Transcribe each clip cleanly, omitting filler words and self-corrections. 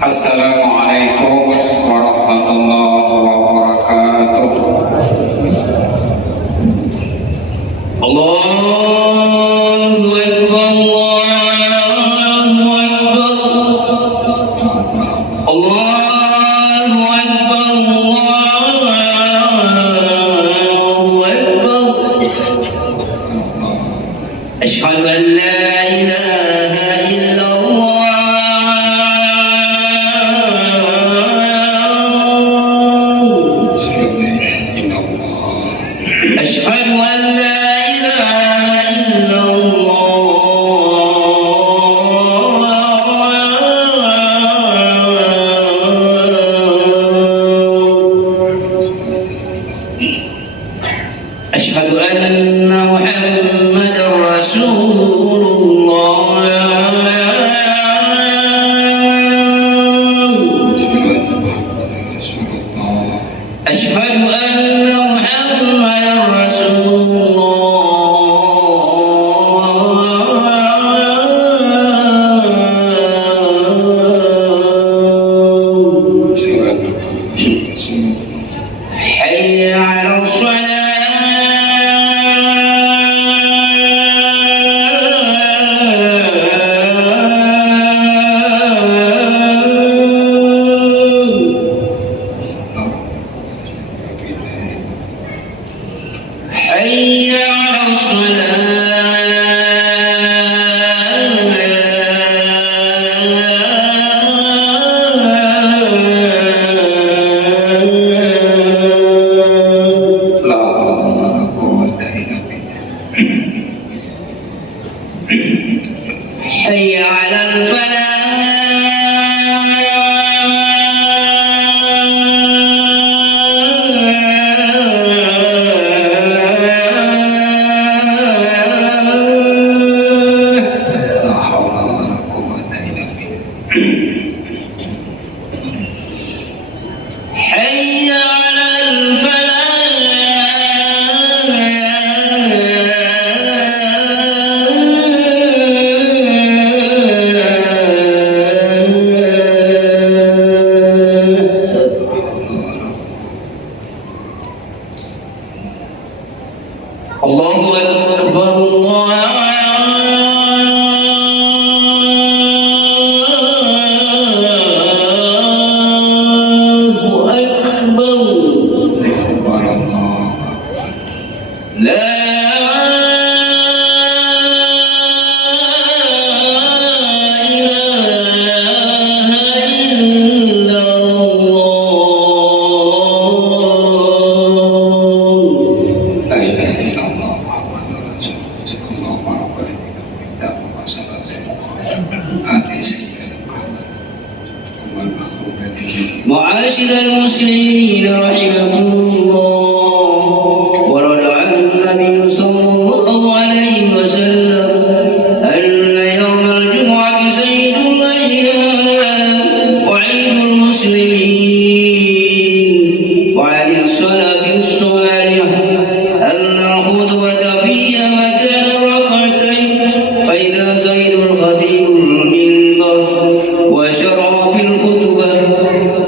Assalamualaikum warahmatullahi wabarakatuh. Allahu Akbar, Allahu Akbar, Allahu Akbar, Allahu Akbar. Asyhadu an la ilaha illallah. أشهد أن لا إله إلا الله. أشهد أن محمدا رسول الله. أشهد أن محمدا رسول الله. حي على حي على الصلاة. لا حول ولا قوة إلا بالله. حي على الفلاح. حي على الفلاح. الله أكبر، الله لا إله إلا الله. لا إله إلا الله محمد رسول الله صلى الله عليه وسلم. معاشر المسلمين رحمكم الله، ورد عن النبي صلى الله عليه وسلم أن يوم الجمعة سيد الأيام وعيد المسلمين، وعن السلف الصالح أن الخطبة فيها مكان ركعتين، فإذا زيد الخطيب المنبر وشرع في الخطبة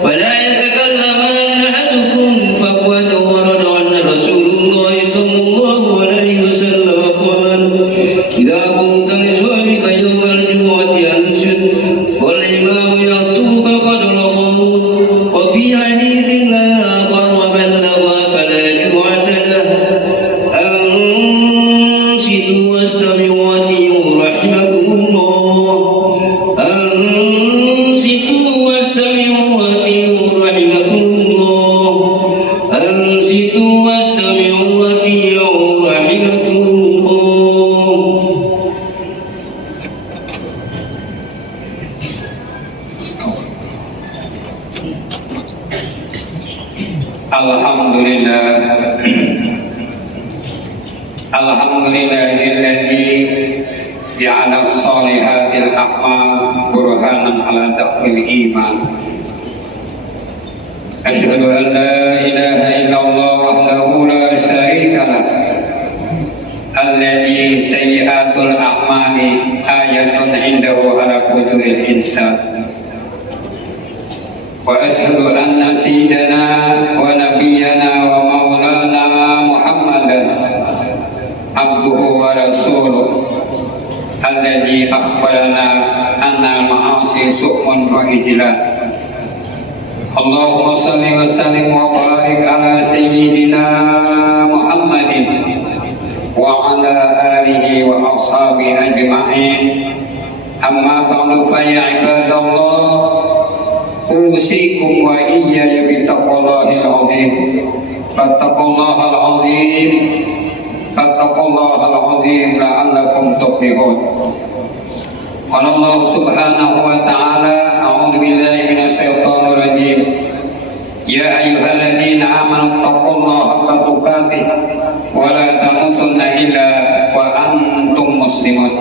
فلا يتكلمن أحدكم فقد ورد عن رسول الله صلى الله عليه وسلم قال: إذا قمت لصحبك يوم الجمعة أنشد والإمام يخطب فقد رقموت. وفي حديث آخر: ومن لغى فلا جمعة له. أنصتوا واستمعوا وأطيعوا رحمكم الله. أنصتوا واستمعوا وأطيعوا رحمكم الله. أنصتوا واستمعوا وأطيعوا رحمكم الله. Alhamdulillah. Alhamdulillahilladzi ja'ala shalihatil a'mal burhanan ala taqwil iman. Asyhadu an la ilaha illallah wahdahu la syarika lah. Alladzi sayyi'atul a'mali ayatun indahu ala quduril insan. وأشهد أن سيدنا ونبينا ومولانا محمدا عبده ورسوله الذي أخبرنا أن المعاصي سؤم وإجلال. اللهم صل وسلم وبارك على سيدنا محمد وعلى آله وأصحابه أجمعين. أما بعد فيا عباد الله أوصيكم وإياي بتقوى الله العظيم. فاتقوا الله العظيم فاتقوا الله العظيم لعلكم تفلحون. قال الله سبحانه وتعالى أعوذ بالله من الشيطان الرجيم يا أيها الذين آمنوا اتقوا الله حق تقاته ولا تموتن إلا وأنتم مسلمون.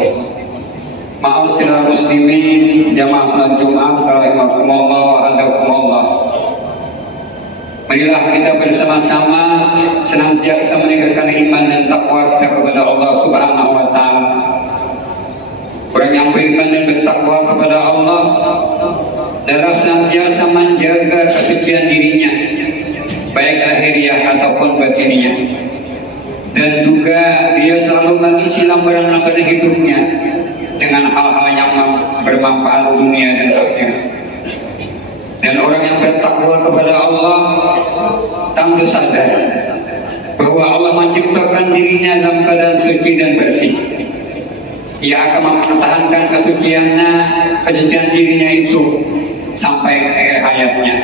Ma'asyiral muslimin jamaah salat Jumat rahimakumullah wa hadakumullah. Marilah kita bersama-sama senantiasa meningkatkan iman dan takwa kita kepada Allah Subhanahu wa taala. Orang yang beriman dan bertakwa kepada Allah adalah senantiasa menjaga kesucian dirinya, baik lahiriah ataupun batiniah. Dan juga dia selalu mengisi lembaran-lembaran hidupnya dengan hal-hal yang bermanfaat dunia dan akhirat. Dan orang yang bertakwa kepada Allah tentu sadar bahwa Allah menciptakan dirinya dalam keadaan suci dan bersih. Ia akan mempertahankan kesucian dirinya itu sampai akhir hayatnya.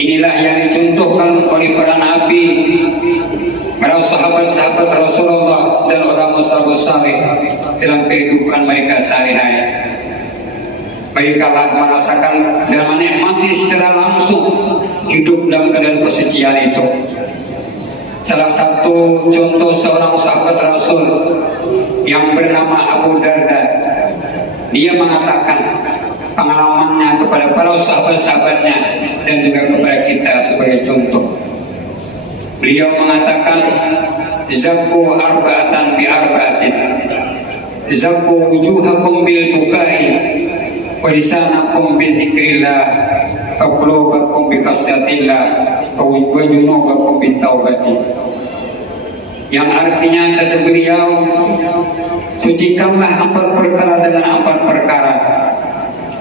Inilah yang dicontohkan oleh para nabi, para sahabat-sahabat Rasulullah dan orang salafus saleh dalam kehidupan mereka sehari-hari. Mereka lah merasakan dan menikmati secara langsung hidup dalam keadaan kesucian itu. Salah satu contoh seorang sahabat Rasul yang bernama Abu Darda, dia mengatakan pengalamannya kepada para sahabat-sahabatnya dan juga kepada kita sebagai contoh. Beliau mengatakan zakku arba'atan bi arba'atin, zakku wujuhakum bil bukai wa lisanakum bi zikrillah wa qulubakum bi khasyatillah wa junubakum bi taubati. Yang artinya kata beliau, sucikanlah empat perkara dengan empat perkara.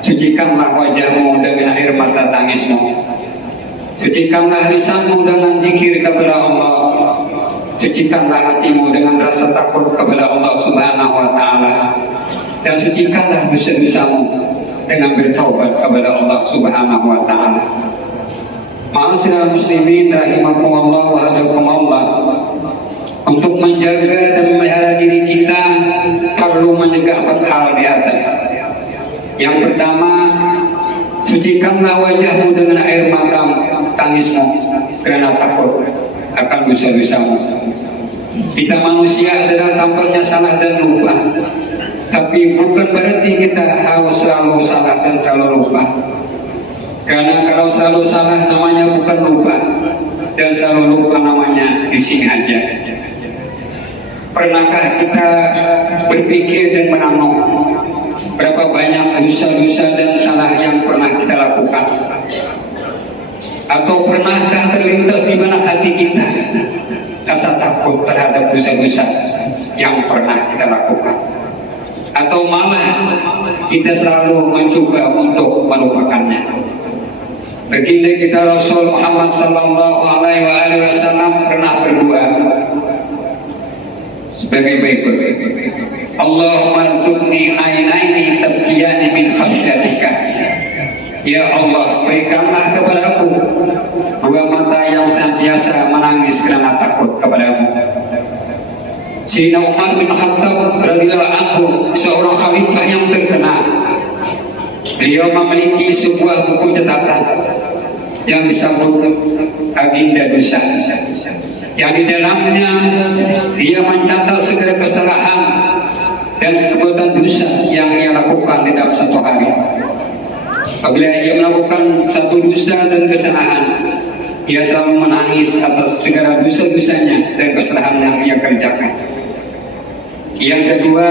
Sucikanlah wajahmu dengan air mata tangismu. Sucikanlah lisanmu dengan zikir kepada Allah. Sucikanlah hatimu dengan rasa takut kepada Allah Subhanahu wa taala. Dan sucikanlah dosa-dosamu dengan bertaubat kepada Allah Subhanahu wa taala. Ma'asyiral muslimin rahimakumullah wa hadakumullah. Untuk menjaga dan memelihara diri kita perlu menjaga empat hal di atas. Yang pertama, sucikanlah wajahmu dengan air mata tangismu karena takut akan dosa-dosamu. Kita manusia adalah tampaknya salah dan lupa, tapi bukan berarti kita harus selalu salah dan selalu lupa. Karena kalau selalu salah namanya bukan lupa, dan selalu lupa namanya di sini aja. Pernahkah kita berpikir dan menanam berapa banyak dosa-dosa dan salah yang pernah kita lakukan? Atau pernahkah terlintas di benak hati kita rasa takut terhadap dosa-dosa yang pernah kita lakukan? Atau malah kita selalu mencoba untuk melupakannya? Baginda kita Rasul Muhammad sallallahu alaihi wasallam pernah berdoa sebagai berikut: Allahumma rzuqni ainaini tabkiyani min khasyatika. Ya Allah, berikanlah kepadaku dua mata yang senantiasa menangis karena takut kepadamu. Sayyidina Umar bin Khattab radhiyallahu anhu, seorang khalifah yang terkenal, beliau memiliki sebuah buku catatan yang disebut Agenda Dosa, yang di dalamnya dia mencatat segala kesalahan dan perbuatan dosa yang ia lakukan di dalam satu hari. Apabila ia melakukan satu dosa dan kesalahan, ia selalu menangis atas segala dosa-dosanya dan kesalahan yang ia kerjakan. Yang kedua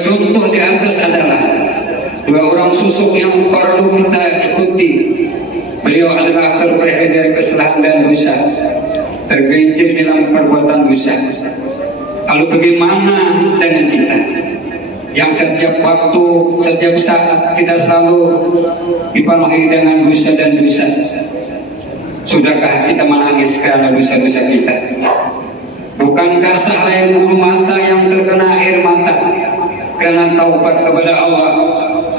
contoh di atas adalah dua orang susuk yang perlu kita ikuti. Beliau adalah terpelihara dari kesalahan dan dosa, tergelincir dalam perbuatan dosa. Lalu bagaimana dengan kita yang setiap waktu, setiap saat kita selalu dipenuhi dengan dosa dan dosa? Sudahkah kita menangis karena dosa-dosa kita? Bukankah sehelai bulu mata yang terkena air mata karena taubat kepada Allah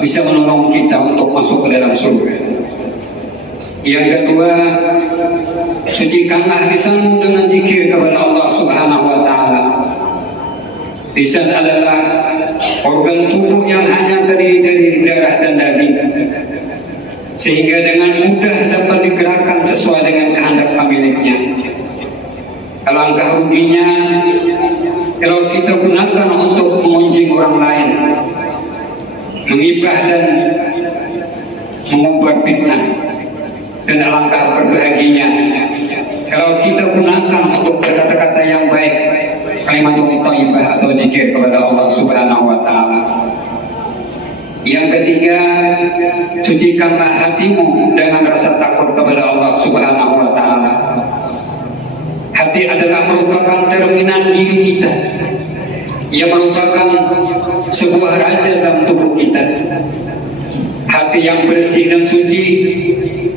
bisa menolong kita untuk masuk ke dalam surga? Yang kedua, sucikanlah lisanmu dengan zikir kepada Allah Subhanahu wa Ta'ala. Lisan adalah organ tubuh yang hanya terdiri dari darah dan daging, sehingga dengan mudah dapat digerakkan sesuai dengan kehendak pemiliknya. Alangkah ruginya kalau kita gunakan untuk mengunjing orang lain, menghibah dan mengobar fitnah. Dan alangkah berbahagianya kalau kita gunakan untuk kata-kata yang baik, kalimatun thayyibah atau zikir kepada Allah Subhanahu wa Ta'ala. Yang ketiga, sucikanlah hatimu dengan rasa takut kepada Allah Subhanahu wa Ta'ala. Hati adalah merupakan cerminan diri kita, ia merupakan sebuah raja dalam tubuh kita. Hati yang bersih dan suci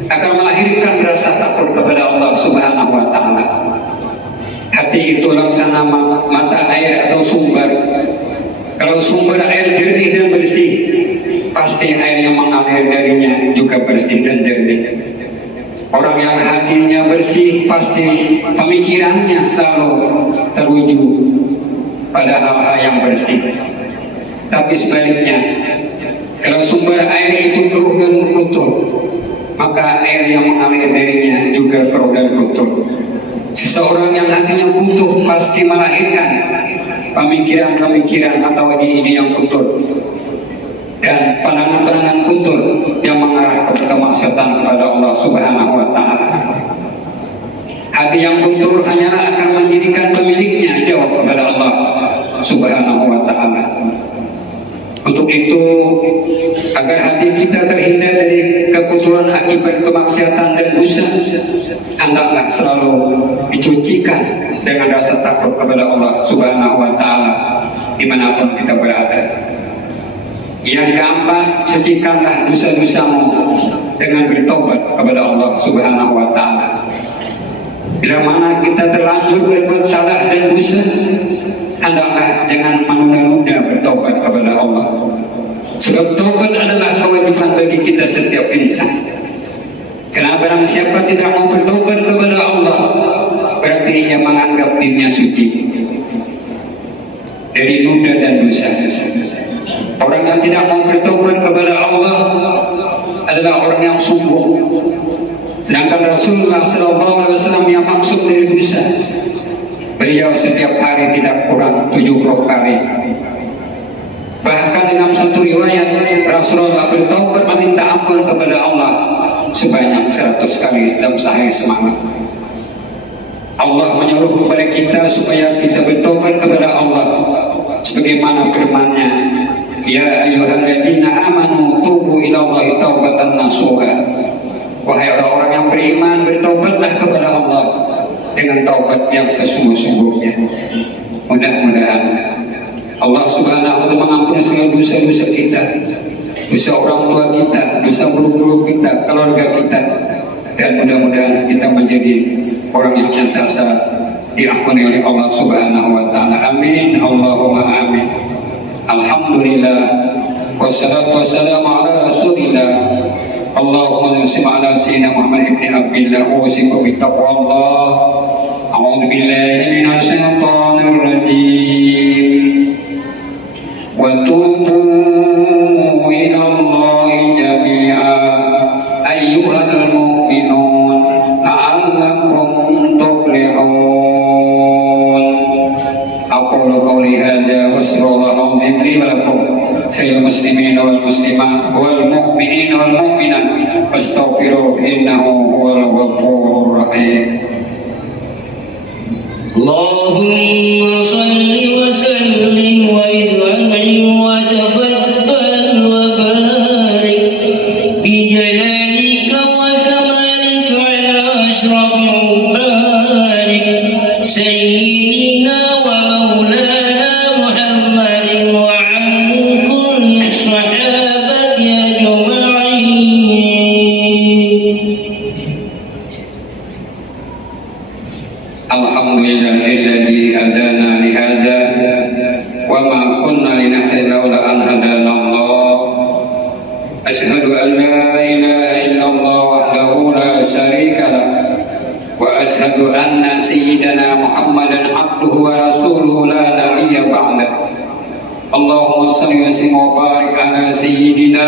akan melahirkan rasa takut kepada Allah Subhanahu wa Ta'ala. Hati itu laksana mata air atau sumber. Kalau sumber air jernih dan bersih, pasti air yang mengalir darinya juga bersih dan jernih. Orang yang hatinya bersih, pasti pemikirannya selalu terwujud pada hal-hal yang bersih. Tapi sebaliknya, kalau sumber air itu keruh dan kotor, maka air yang mengalir darinya juga keruh dan kotor. Seseorang yang hatinya kotor pasti melahirkan pemikiran-pemikiran atau ide-ide yang kotor dan pandangan-pandangan kotor yang mengarah kepada kemaksiatan kepada Allah Subhanahu wa Ta'ala. Hati yang kotor hanyalah akan menjadikan pemiliknya jauh kepada Allah Subhanahu wa Ta'ala. Untuk itu, agar hati kita terhindar dari kekotoran akibat kemaksiatan dan dosa, hendaklah selalu dicucikan dengan rasa takut kepada Allah Subhanahu wa Ta'ala dimanapun kita berada. Yang keempat, sucikanlah dosa-dosamu dengan bertobat kepada Allah Subhanahu wa Ta'ala. Bila mana kita terlanjur berbuat salah dan dosa, hendaklah jangan menunda-nunda bertobat kepada Allah. Sebab tobat adalah kewajiban bagi kita setiap insan. Karena barang siapa tidak mau bertobat kepada Allah, berarti ia menganggap dirinya suci dari noda dan dosa. Orang yang tidak mau bertobat kepada Allah adalah orang yang sombong. Sedangkan Rasulullah SAW yang maksud dari dosa, beliau setiap hari tidak kurang 70 kali. Bahkan dalam satu riwayat, Rasulullah bertobat meminta ampun kepada Allah sebanyak 100 kali dalam sehari semalam. Allah menyuruh kepada kita supaya kita bertobat kepada Allah sebagaimana firman-Nya, ya ayyuhalladzina amanu tubu ilallahi taubatan nasuha. Wahai orang-orang yang beriman, bertobatlah kepada Allah dengan taubat yang sesungguh-sungguhnya. Mudah-mudahan Allah Subhanahu wa Ta'ala mengampuni segala dosa-dosa kita, dosa orang tua kita, dosa guru-guru kita, keluarga kita, dan mudah-mudahan kita menjadi orang yang senantiasa diampuni oleh Allah Subhanahu wa Ta'ala. Amin, Allahumma amin. Alhamdulillah, wassalatu wassalamu ala Rasulillah. Allahumma salli ala sayyidina Muhammad ibn Abdillah wa usikum bittaqwallah. A'udzu billahi minasy syaithanir rajim. Wa tubu ila Allahi jami'a ayyuhal mu'minun la'allakum tuflihun. Aqulu qawli hadza wa sallallahu alaihi wa lakum sayyidil muslimin wal muslimat wal mu'minin wal mu'minat fastaghfiruhu innahu huwal ghafurur rahim. Allahumma salli wa sallim wa id'an'im wa tafaddal wa barik والصحابة أجمعين. Alhamdulillahilladzi hadana li hadza wa ma kunna linahtadiya laula an hadana Allah. Asyhadu an la ilaha illallah wahdahu la syarika lah wa asyhadu anna sayyidana Muhammadan abduhu wa rasuluhu la nabiyya ba'da. Allahumma shalli wa sallim wa barik ala sayyidina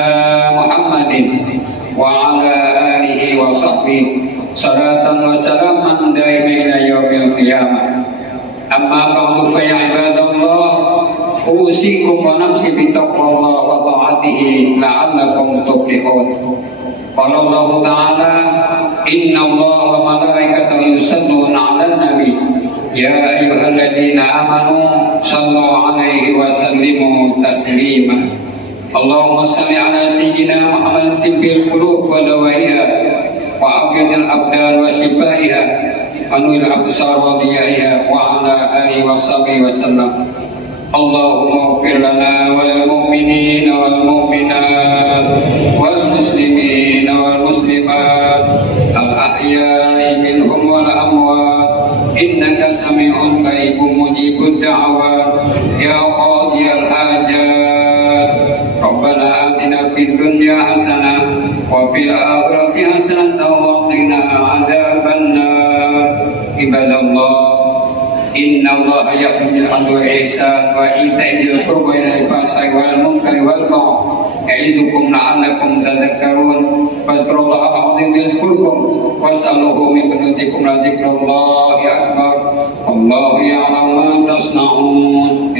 Muhammadin wa ala alihi wa sahbihi salatan wa salaman daima ila yaumil qiyamah. Amma ba'du fa ya ibadallah, usikum wa nafsi bi taqwallah wa ta'atihi la'allakum tuflihun. Qala Allah ta'ala, inna Allah wa malaikatahu yusalluna 'alan nabi ya ayyuhalladzina amanu sallu 'alaihi wa sallimu taslima. Allahumma shalli 'ala sayyidina Muhammadin tibbil qulub wa dawaiha wa afidil abdan wa shifaiha anwil absar wa diyaiha wa ala alihi wa sahbihi wa sallam. Allahumma ighfir lana wal mu'minina wal mu'minat wal muslimina wal muslimat al ahya'i minhum wal amwat innaka sami'un qaribun mujibud da'wat ya qadiyal hajat. Rabbana atina fid dunya hasanah wa fil akhirati hasanatan wa qina adzabannar. Ibadallah, inna Allah ya'muru bil 'adli wal ihsan wa ita'i dzil qurba wa yanha 'anil fahsya'i wal munkari wal baghi ya'izukum la'allakum tadhakkarun. Fazkurullaha al-'azim yadhkurkum was'aluhu min fadlikum la dzikrullahi akbar. Wallahu ya'lamu ma tasna'un.